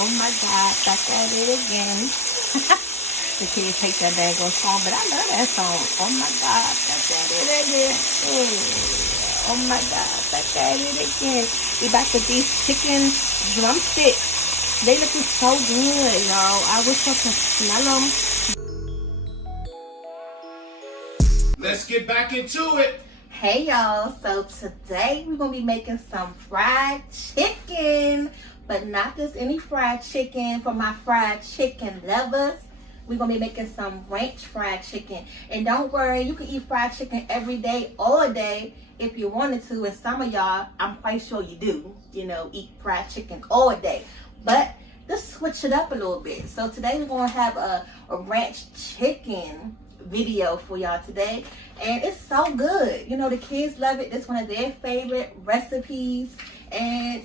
Oh my God, back at it again. The kids hate that daggone song, but I love that song. Oh my God, back at it again. Oh my God, back at it again. We back with these chicken drumsticks. They looking so good, y'all. I wish I could smell them. Let's get back into it. Hey y'all, so today we're going to be making some fried chicken. But not just any fried chicken for my fried chicken lovers. We're going to be making some ranch fried chicken. And don't worry, you can eat fried chicken every day, all day, if you wanted to. And some of y'all, I'm quite sure you do, eat fried chicken all day. But let's switch it up a little bit. So today we're going to have a ranch chicken video for y'all today. And it's so good. The kids love it. It's one of their favorite recipes. And,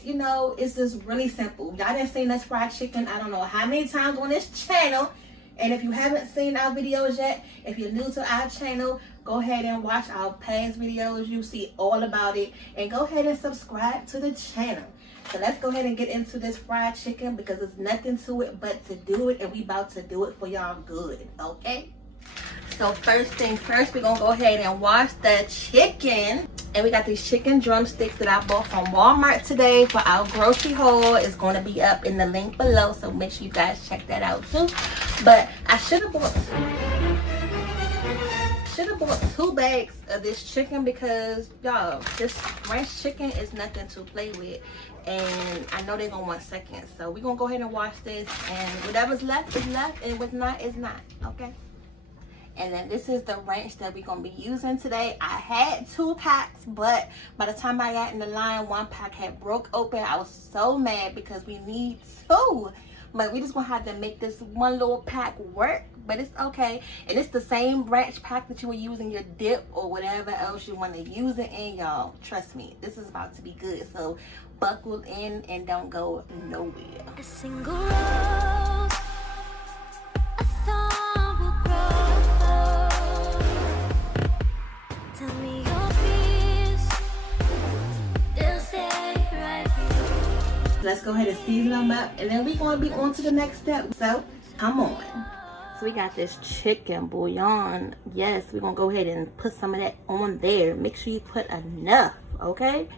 it's just really simple. Y'all done seen this fried chicken I don't know how many times on this channel. And if you haven't seen our videos yet, if you're new to our channel, go ahead and watch our past videos. You see all about it. And go ahead and subscribe to the channel. So let's go ahead and get into this fried chicken because there's nothing to it but to do it. And we about to do it for y'all good, okay? So first thing first, we're going to go ahead and wash the chicken. And we got these chicken drumsticks that I bought from Walmart today for our grocery haul. It's going to be up in the link below, so make sure you guys check that out too. But I should have bought 2 bags of this chicken because, y'all, this ranch chicken is nothing to play with. And I know they're going to want seconds. So we're going to go ahead and wash this. And whatever's left is left, and what's not is not, okay? And then this is the ranch that we're going to be using today. I had 2 packs, but by the time I got in the line, 1 pack had broke open. I was so mad because we need 2. But we just going to have to make this one little pack work. But it's okay. And it's the same ranch pack that you were using your dip or whatever else you want to use it in, y'all. Trust me, this is about to be good. So buckle in and don't go nowhere. A single rose, a thorn will grow. Tell me your fears, they'll stay right here. Let's go ahead and season them up, and then we're going to be on to the next step. So come on. So we got this chicken bouillon. Yes, we're going to go ahead and put some of that on there. Make sure you put enough, okay?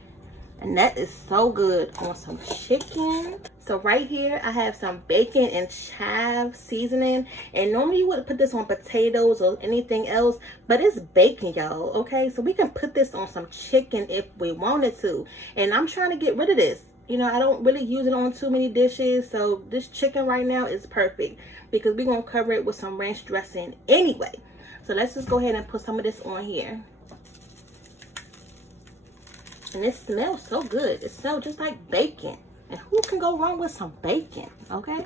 And that is so good on some chicken. So right here, I have some bacon and chive seasoning. And normally you wouldn't put this on potatoes or anything else. But it's bacon, y'all, okay? So we can put this on some chicken if we wanted to. And I'm trying to get rid of this. I don't really use it on too many dishes. So this chicken right now is perfect. Because we're going to cover it with some ranch dressing anyway. So let's just go ahead and put some of this on here. And it smells so good. It smells just like bacon. And who can go wrong with some bacon, okay?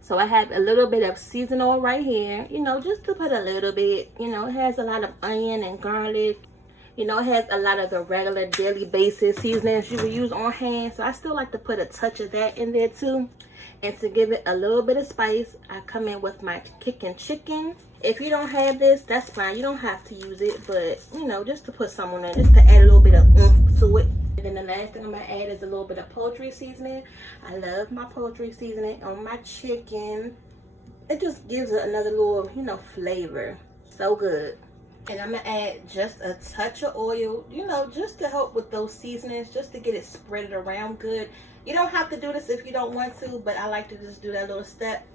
So I have a little bit of seasoning oil right here. Just to put a little bit. It has a lot of onion and garlic. It has a lot of the regular daily basis seasonings you would use on hand. So I still like to put a touch of that in there too. And to give it a little bit of spice, I come in with my kicking chicken. If you don't have this, that's fine. You don't have to use it, but, just to put some on it, just to add a little bit of oomph to it. And then the last thing I'm going to add is a little bit of poultry seasoning. I love my poultry seasoning on my chicken. It just gives it another little, flavor. So good. And I'm going to add just a touch of oil, just to help with those seasonings, just to get it spread around good. You don't have to do this if you don't want to, but I like to just do that little step.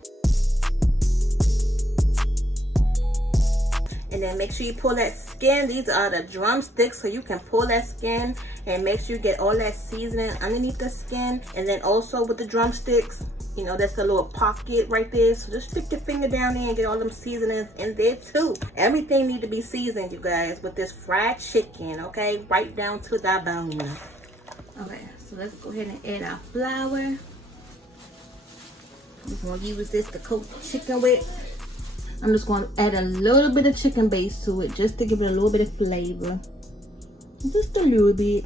And then make sure you pull that skin. These are the drumsticks, so you can pull that skin and make sure you get all that seasoning underneath the skin. And then also with the drumsticks, that's a little pocket right there. So just stick your finger down there and get all them seasonings in there too. Everything need to be seasoned, you guys, with this fried chicken, okay? Right down to the bone. Okay, so let's go ahead and add our flour. We're going to use this to coat the chicken with. I'm just going to add a little bit of chicken base to it just to give it a little bit of flavor. Just a little bit,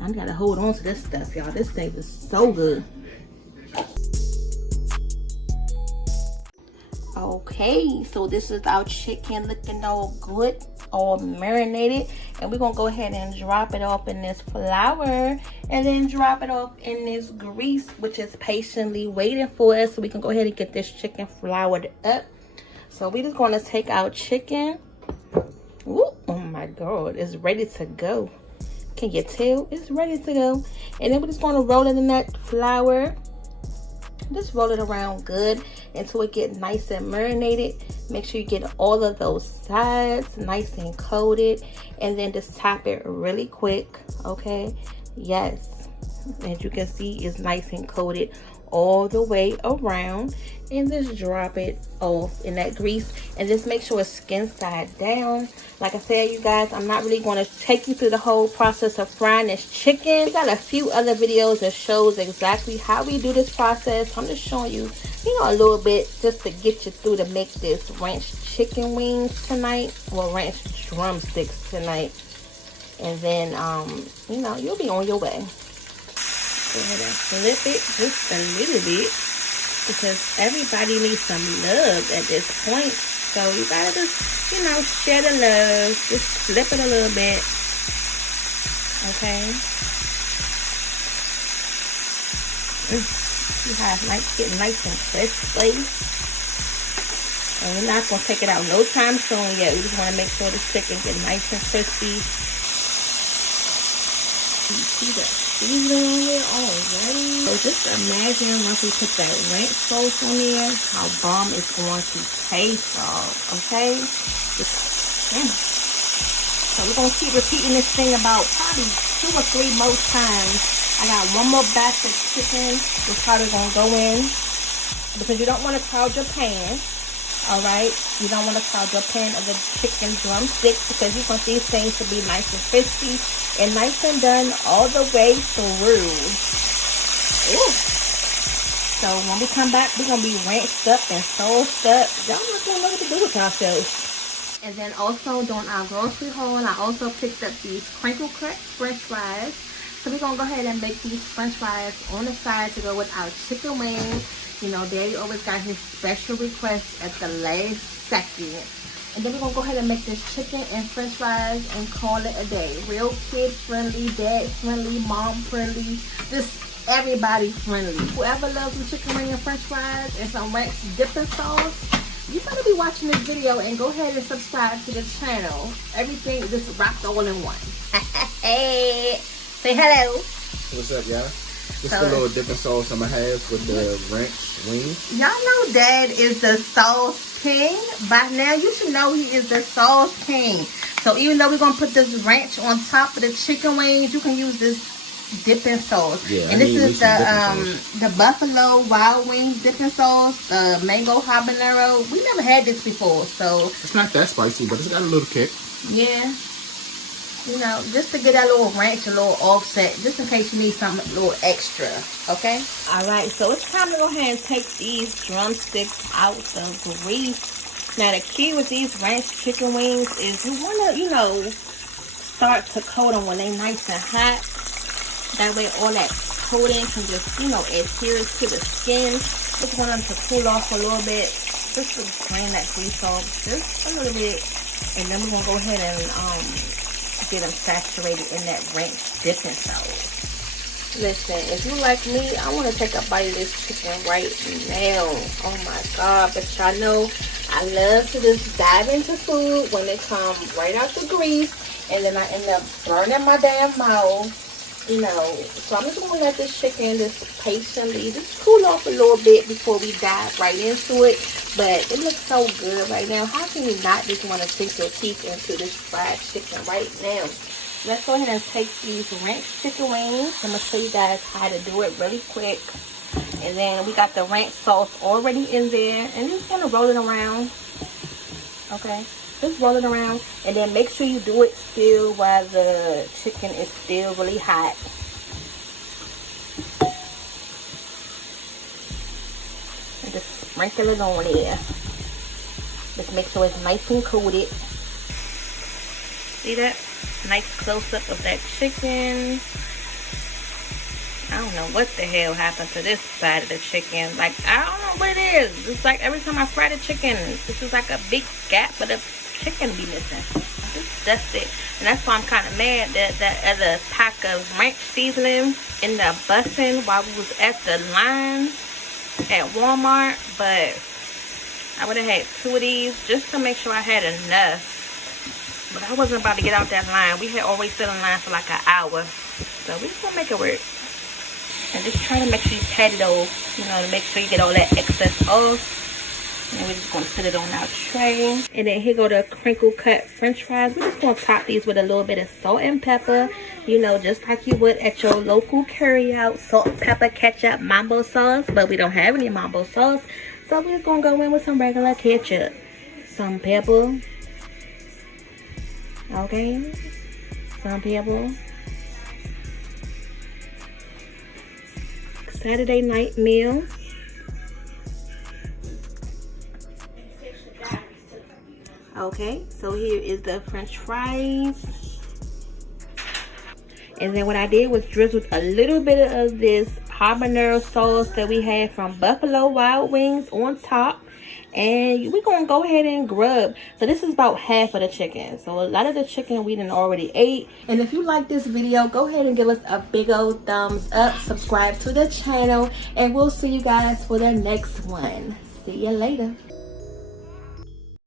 I got to hold on to this stuff, y'all. This thing is so good. Okay, so this is our chicken looking all good. all marinated. And we're gonna go ahead and drop it off in this flour, and then drop it off in this grease, which is patiently waiting for us, so we can go ahead and get this chicken floured up. So we're just gonna take our chicken. Ooh, oh my God, it's ready to go. Can you tell? It's ready to go. And then we're just gonna roll it in that flour. Just roll it around good until it get nice and marinated. Make sure you get all of those sides nice and coated, and then just top it really quick. Okay, yes, as you can see, it's nice and coated all the way around. And just drop it off in that grease, and just make sure it's skin side down. Like I said, you guys, I'm not really going to take you through the whole process of frying this chicken. We got a few other videos that shows exactly how we do this process. I'm just showing you, a little bit just to get you through to make this ranch chicken wings tonight, well, ranch drumsticks tonight. And then you'll be on your way. Go ahead and flip it just a little bit, because everybody needs some love at this point. So you gotta just, share the love. Just flip it a little bit. Okay. See how it's getting nice and crispy. And we're not gonna take it out no time soon yet. We just wanna make sure the chicken get nice and crispy. You see that seasoning on there already? So just imagine once we put that ranch sauce on there, how bomb it's going to taste, y'all. Okay? So we're going to keep repeating this thing about probably 2 or 3 more times. I got one more batch of chicken that's probably going to go in, because you don't want to crowd your pan. Alright, you don't want to crowd your pan of the chicken drumsticks, because you want these things to be nice and crispy and nice and done all the way through. Ooh. So when we come back, we're going to be ranched up and sauced up. Y'all not going to know what to do with ourselves. And then also during our grocery haul, I also picked up these crinkle cut french fries. So we're going to go ahead and make these french fries on the side to go with our chicken wings. Daddy always got his special request at the last second. And then we're going to go ahead and make this chicken and french fries and call it a day. Real kid friendly, dad friendly, mom friendly, just everybody friendly. Whoever loves the chicken wing and french fries and some ranch dipping sauce, you better be watching this video and go ahead and subscribe to the channel. Everything just wrapped all in one. Hey, say hello. What's up, y'all? Just a little dipping sauce I'm gonna have with the ranch wings. Y'all know Dad is the sauce king. By now, you should know he is the sauce king. So even though we're gonna put this ranch on top of the chicken wings, you can use this dipping sauce. Yeah, and this is the Buffalo Wild Wings dipping sauce, mango habanero. We never had this before, so it's not that spicy, but it's got a little kick. Yeah. Just to get that little ranch a little offset, just in case you need something a little extra, okay? All right, so it's time to go ahead and take these drumsticks out the grease. Now, the key with these ranch chicken wings is you want to, start to coat them when they're nice and hot. That way, all that coating can just, adhere to the skin. Just want them to cool off a little bit, just to drain that grease off, just a little bit. And then we're going to go ahead and, get them saturated in that ranch dipping sauce. Listen, if you like me, I want to take a bite of this chicken right now. Oh my God, but y'all know I love to just dive into food when it comes right out the grease, and then I end up burning my damn mouth. So I'm just going to let this chicken just patiently just cool off a little bit before we dive right into it. But it looks so good right now. How can you not just want to sink your teeth into this fried chicken right now? Let's go ahead and take these ranch chicken wings. I'm going to show you guys how to do it really quick. And then we got the ranch sauce already in there. And just going to roll it around. Okay. Just roll it around, and then make sure you do it still while the chicken is still really hot. And just sprinkle it on there. Just make sure it's nice and coated. See that? Nice close-up of that chicken. I don't know what the hell happened to this side of the chicken. Like, I don't know what it is. It's like every time I fry the chicken, this is like a big gap, but the chicken be missing. Just dusted. And that's why I'm kind of mad that that other pack of ranch seasoning ended up busting while we was at the line at Walmart. But I would have had 2 of these just to make sure I had enough. But I wasn't about to get out that line. We had always stood in line for like an hour. So we just gonna make it work. And just try to make sure you pat it off, you know, to make sure you get all that excess off. And then we're just gonna sit it on our tray. And then here go the crinkle cut french fries. We're just gonna top these with a little bit of salt and pepper. You know, just like you would at your local curry out. Salt, pepper, ketchup, mambo sauce. But we don't have any mambo sauce. So we're just gonna go in with some regular ketchup. Some pepper. Okay. Some pepper. Saturday night meal. Okay, so here is the french fries. And then what I did was drizzle a little bit of this habanero sauce that we had from Buffalo Wild Wings on top. And we're gonna go ahead and grub. So this is about half of the chicken. So a lot of the chicken we done already ate. And if you like this video, go ahead and give us a big old thumbs up. Subscribe to the channel. And we'll see you guys for the next one. See you later.